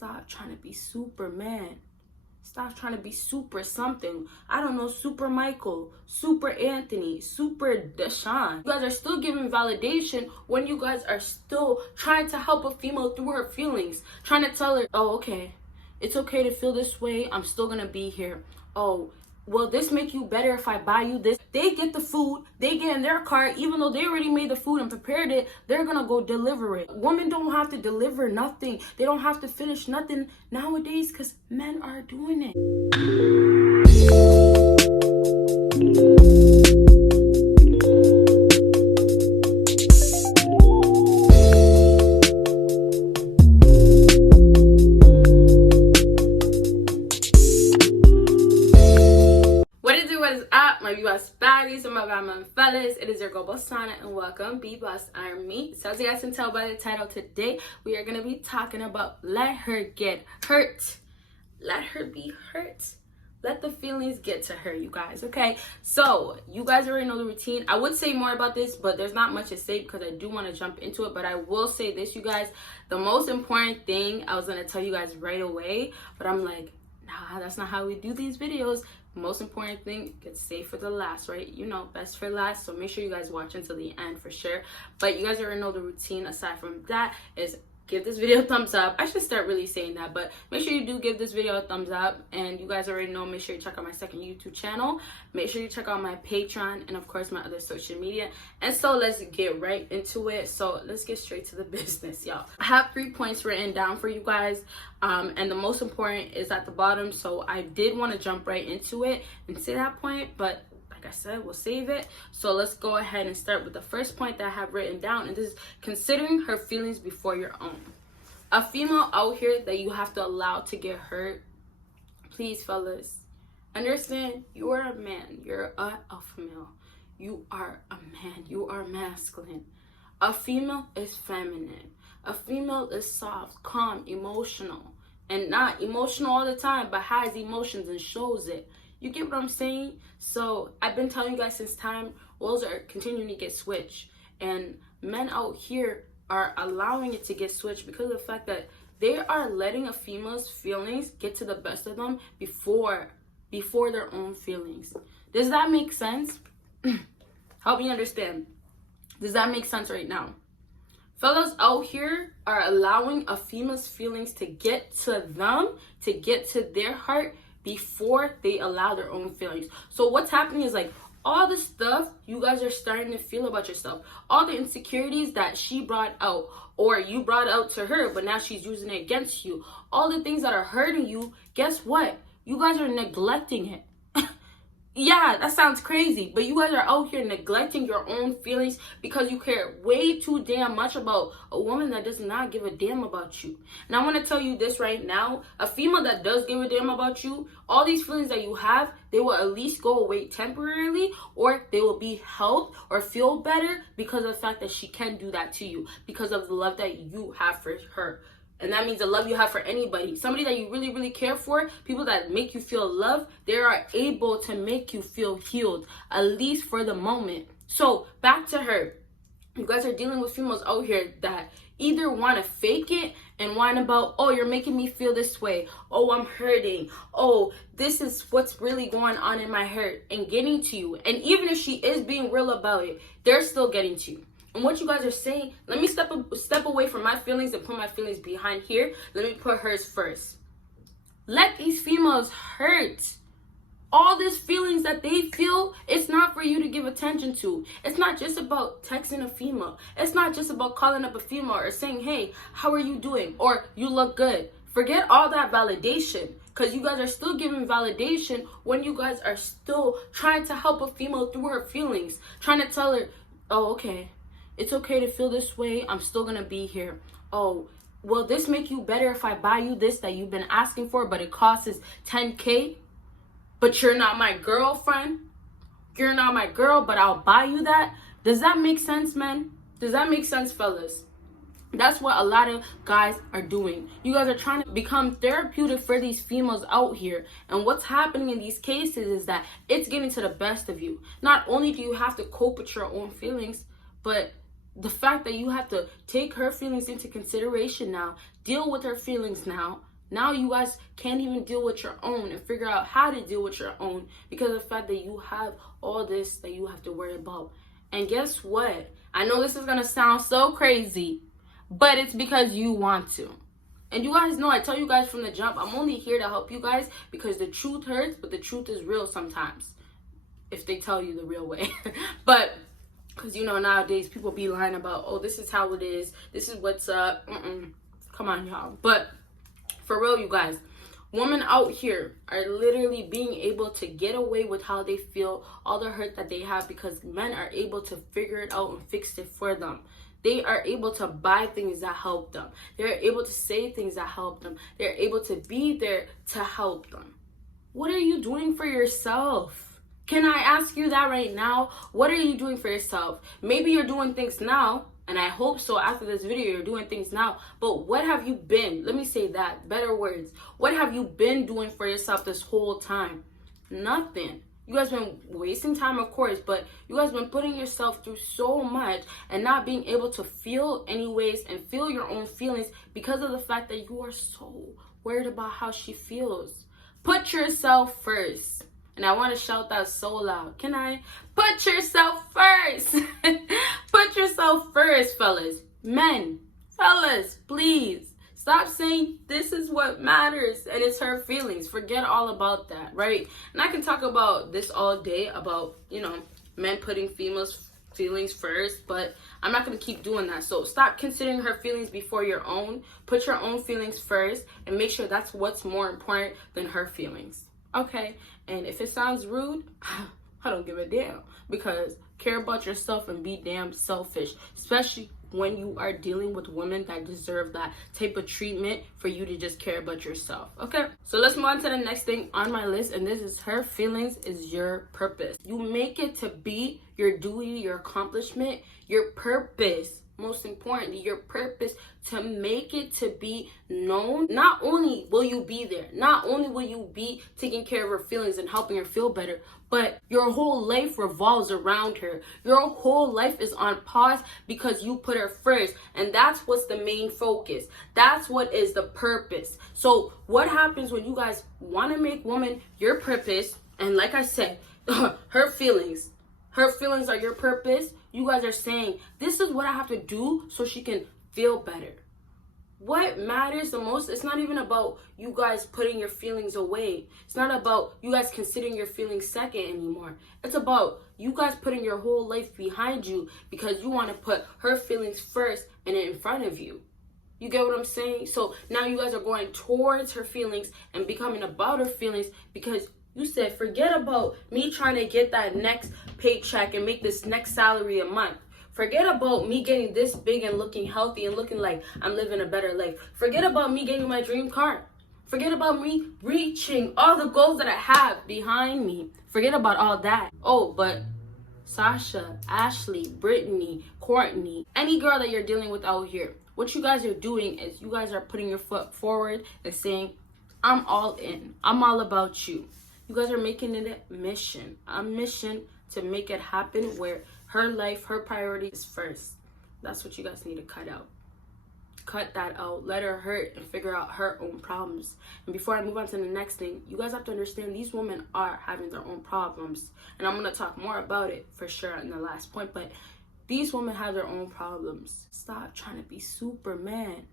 stop trying to be Superman. Stop trying to be super something. I don't know, Super Michael, Super Anthony, Super Deshaun. You guys are still giving validation when you guys are still trying to help a female through her feelings. Trying to tell her, oh, okay, it's okay to feel this way. I'm still gonna be here. Oh, will this make you better if I buy you this? They get the food, they get in their car, even though they already made the food and prepared it, they're gonna go deliver it. Women don't have to deliver nothing. They don't have to finish nothing nowadays because men are doing it. My BBossBaddies and my bad fellas, it is your girl Bosana and welcome BBossArmy. So as you guys can tell by the title, today we are going to be talking about let her get hurt. Let her be hurt. Let the feelings get to her, you guys, okay? So you guys already know the routine. I would say more about this, but there's not much to say because I do want to jump into it. But I will say this, you guys, the most important thing I was going to tell you guys right away, but I'm like, nah, that's not how we do these videos. Most important thing, get saved for the last, right? You know, best for last. So make sure you guys watch until the end for sure. But you guys already know the routine. Aside from that is give this video a thumbs up. I should start really saying that, but make sure you do give this video a thumbs up. And you guys already know, make sure you check out my second YouTube channel. Make sure you check out my Patreon and of course my other social media. And so let's get right into it. So let's get straight to the business, y'all. I have 3 points written down for you guys. And the most important is at the bottom. So I did want to jump right into it and say that point, but like I said, we'll save it. So let's go ahead and start with the first point that I have written down, and this is considering her feelings before your own. A female out here that you have to allow to get hurt, please fellas, understand you are a man. You're a alpha male. You are a man. You are masculine. A female is feminine. A female is soft, calm, emotional, and not emotional all the time, but has emotions and shows it. You get what I'm saying? So I've been telling you guys since time, roles are continuing to get switched. And men out here are allowing it to get switched because of the fact that they are letting a female's feelings get to the best of them before their own feelings. Does that make sense? Help me understand. Does that make sense right now? Fellas out here are allowing a female's feelings to get to them, to get to their heart, before they allow their own feelings. So what's happening is like all the stuff you guys are starting to feel about yourself, all the insecurities that she brought out or you brought out to her, but now she's using it against you, all the things that are hurting you, guess what? You guys are neglecting it. Yeah, that sounds crazy, but you guys are out here neglecting your own feelings because you care way too damn much about a woman that does not give a damn about you. And I want to tell you this right now, a female that does give a damn about you, all these feelings that you have, they will at least go away temporarily, or they will be helped or feel better because of the fact that she can do that to you, because of the love that you have for her. And that means the love you have for anybody. Somebody that you really, really care for, people that make you feel loved, they are able to make you feel healed, at least for the moment. So back to her. You guys are dealing with females out here that either want to fake it and whine about, oh, you're making me feel this way. Oh, I'm hurting. Oh, this is what's really going on in my heart, and getting to you. And even if she is being real about it, they're still getting to you. And what you guys are saying, let me step away from my feelings and put my feelings behind here. Let me put hers first. Let these females hurt. All these feelings that they feel, it's not for you to give attention to. It's not just about texting a female. It's not just about calling up a female or saying, hey, how are you doing? Or you look good. Forget all that validation, because you guys are still giving validation when you guys are still trying to help a female through her feelings. Trying to tell her, oh, okay, it's okay to feel this way. I'm still going to be here. Oh, will this make you better if I buy you this that you've been asking for, but it costs $10K? But you're not my girlfriend. You're not my girl, but I'll buy you that. Does that make sense, man? Does that make sense, fellas? That's what a lot of guys are doing. You guys are trying to become therapeutic for these females out here. And what's happening in these cases is that it's getting to the best of you. Not only do you have to cope with your own feelings, but the fact that you have to take her feelings into consideration now, deal with her feelings now, Now you guys can't even deal with your own and figure out how to deal with your own because of the fact that you have all this that you have to worry about. And guess what? I know this is going to sound so crazy, but it's because you want to. And you guys know, I tell you guys from the jump, I'm only here to help you guys because the truth hurts, but the truth is real sometimes. If they tell you the real way. But, because you know, nowadays people be lying about, oh, this is how it is. This is what's up. Come on, y'all. But, for real, you guys, women out here are literally being able to get away with how they feel, all the hurt that they have, because men are able to figure it out and fix it for them. They are able to buy things that help them. They're able to say things that help them. They're able to be there to help them. What are you doing for yourself? Can I ask you that right now? What are you doing for yourself? Maybe you're doing things now, and I hope so after this video you're doing things now. But what have you been? Let me say that. Better words. What have you been doing for yourself this whole time? Nothing. You guys been wasting time, of course, but you guys been putting yourself through so much and not being able to feel anyways and feel your own feelings because of the fact that you are so worried about how she feels. Put yourself first. And I want to shout that so loud. Can I? Put yourself first. Put yourself first, fellas. Men, fellas, please. Stop saying this is what matters and it's her feelings. Forget all about that, right? And I can talk about this all day about, you know, men putting females' feelings first, but I'm not going to keep doing that. So stop considering her feelings before your own. Put your own feelings first and make sure that's what's more important than her feelings. Okay? And if it sounds rude, I don't give a damn, because care about yourself and be damn selfish, especially when you are dealing with women that deserve that type of treatment for you to just care about yourself. Okay, so let's move on to the next thing on my list, and this is her feelings is your purpose. You make it to be your duty, your accomplishment, your purpose. Most importantly, your purpose to make it to be known. Not only will you be there, not only will you be taking care of her feelings and helping her feel better, but your whole life revolves around her. Your whole life is on pause because you put her first. And that's what's the main focus. That's what is the purpose. So what happens when you guys want to make woman your purpose? And like I said, her feelings are your purpose. You guys are saying, this is what I have to do so she can feel better. What matters the most, it's not even about you guys putting your feelings away. It's not about you guys considering your feelings second anymore. It's about you guys putting your whole life behind you because you want to put her feelings first and in front of you. You get what I'm saying? So now you guys are going towards her feelings and becoming about her feelings because you said, forget about me trying to get that next paycheck and make this next salary a month. Forget about me getting this big and looking healthy and looking like I'm living a better life. Forget about me getting my dream car. Forget about me reaching all the goals that I have behind me. Forget about all that. Oh, but Sasha, Ashley, Brittany, Courtney, any girl that you're dealing with out here, what you guys are doing is you guys are putting your foot forward and saying, I'm all in. I'm all about you. You guys are making it a mission to make it happen where her life, her priority is first. That's what you guys need to cut out. Cut that out. Let her hurt and figure out her own problems. And before I move on to the next thing, you guys have to understand these women are having their own problems. And I'm going to talk more about it for sure in the last point. But these women have their own problems. Stop trying to be Superman.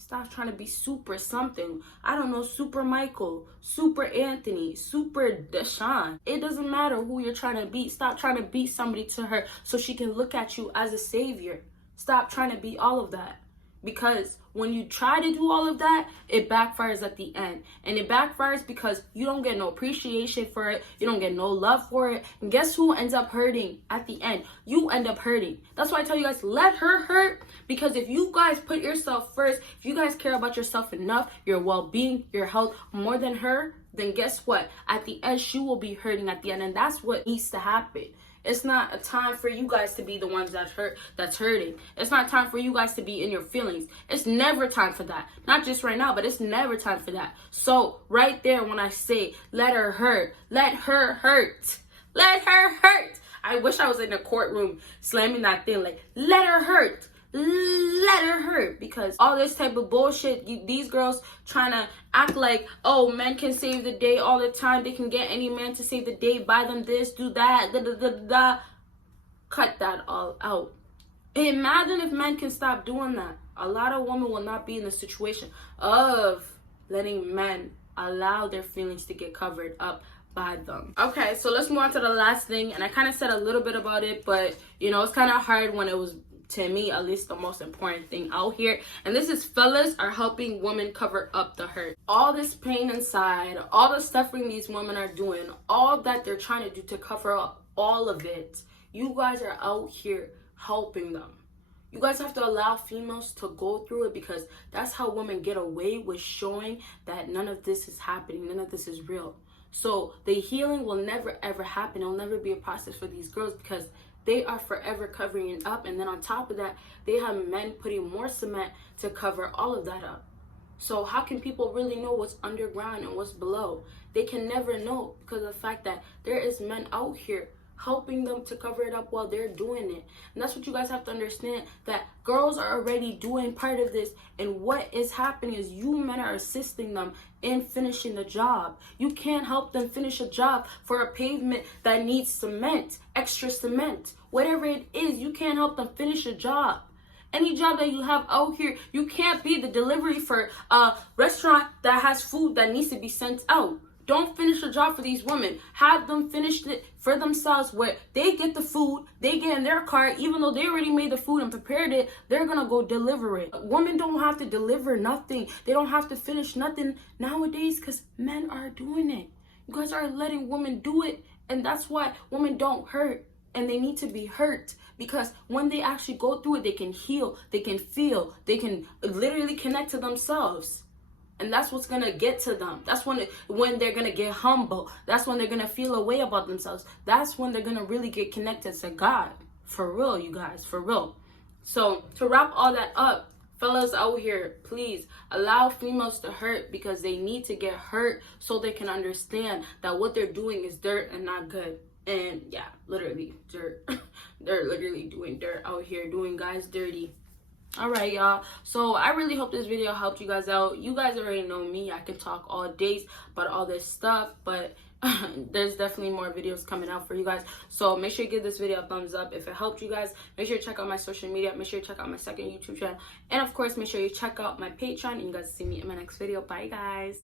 Stop trying to be super something. I don't know, Super Michael, Super Anthony, Super Deshaun. It doesn't matter who you're trying to be. Stop trying to be somebody to her so she can look at you as a savior. Stop trying to be all of that. Because when you try to do all of that, it backfires at the end. And it backfires because you don't get no appreciation for it. You don't get no love for it. And guess who ends up hurting at the end? You end up hurting. That's why I tell you guys, let her hurt. Because if you guys put yourself first, if you guys care about yourself enough, your well-being, your health, more than her, then guess what? At the end, she will be hurting at the end. And that's what needs to happen. It's not a time for you guys to be the ones that's hurting. It's not time for you guys to be in your feelings. It's never time for that. Not just right now, but it's never time for that. So right there when I say, let her hurt, let her hurt, let her hurt. I wish I was in a courtroom slamming that thing like, let her hurt, let her hurt, because all this type of bullshit, these girls trying to act like, oh, men can save the day all the time, they can get any man to save the day, buy them this, do that, da da da da. Cut that all out. Imagine if men can stop doing that. A lot of women will not be in the situation of letting men allow their feelings to get covered up by them. Okay, so let's move on to the last thing, and I kind of said a little bit about it, but you know, it's kind of hard when it was, to me at least, the most important thing out here. And this is, fellas are helping women cover up the hurt. All this pain inside, all the suffering these women are doing, all that they're trying to do to cover up all of it, you guys are out here helping them. You guys have to allow females to go through it, because that's how women get away with showing that none of this is happening, none of this is real. So the healing will never ever happen. It'll never be a process for these girls, because they are forever covering it up. And then on top of that, they have men putting more cement to cover all of that up. So how can people really know what's underground and what's below? They can never know, because of the fact that there is men out here helping them to cover it up while they're doing it. And that's what you guys have to understand, that girls are already doing part of this, and what is happening is you men are assisting them in finishing the job. You can't help them finish a job for a pavement that needs cement, extra cement, whatever it is. You can't help them finish a job. Any job that you have out here, you can't be the delivery for a restaurant that has food that needs to be sent out. Don't finish the job for these women. Have them finish it for themselves, where they get the food, they get in their car, even though they already made the food and prepared it, they're gonna go deliver it. Women don't have to deliver nothing. They don't have to finish nothing nowadays, because men are doing it. You guys are letting women do it, and that's why women don't hurt, and they need to be hurt, because when they actually go through it, they can heal, they can feel, they can literally connect to themselves. And that's what's gonna get to them. That's when they're gonna get humble. That's when they're gonna feel a way about themselves. That's when they're gonna really get connected to God. For real, you guys, for real. So to wrap all that up, fellas out here, please allow females to hurt, because they need to get hurt so they can understand that what they're doing is dirt and not good. And yeah, literally dirt. They're literally doing dirt out here, doing guys dirty. All right, y'all, so I really hope this video helped you guys out. You guys already know me. I can talk all days about all this stuff, but there's definitely more videos coming out for you guys. So make sure you give this video a thumbs up if it helped you guys. Make sure you check out my social media. Make sure you check out my second YouTube channel, and of course make sure you check out my Patreon, and you guys see me in my next video. Bye guys.